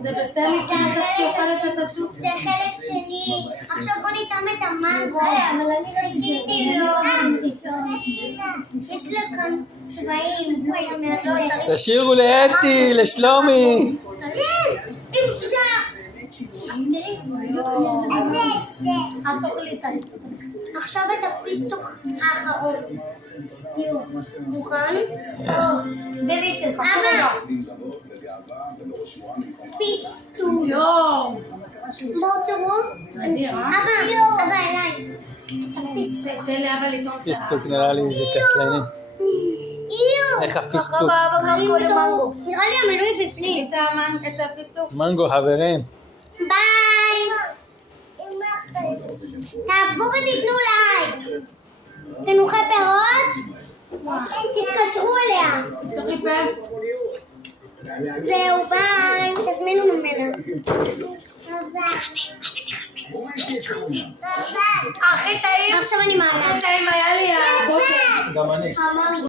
זה בסדר, זה חלק שני. עכשיו בוא נטעם את המנגו. אבל אני חיכיתי לו. יש לו כאן צבעים. תשאירו לאתי, לשלומי. כן, זה... אל תאכלי את זה. עכשיו את הפיסטוק האחרון. מוכן? דליצ'ס. אבא! פיסטוק. בואו תראו. אבא אליי. את הפיסטוק. תן לאבא לטעום. פיסטוק נראה לי זה קטלני. איך הפיסטוק? נראה לי המנוי בפנים. את הפיסטוק. מנגו חברים. ביי! תעקבו ותיתנו לייק. תנוחי פירות? תתקשרו אליה. זהו, ביי. תזמינו ממנה. הכי טעים. עכשיו אני מעלה. הכי טעים היה לי הבוקר. גם אני.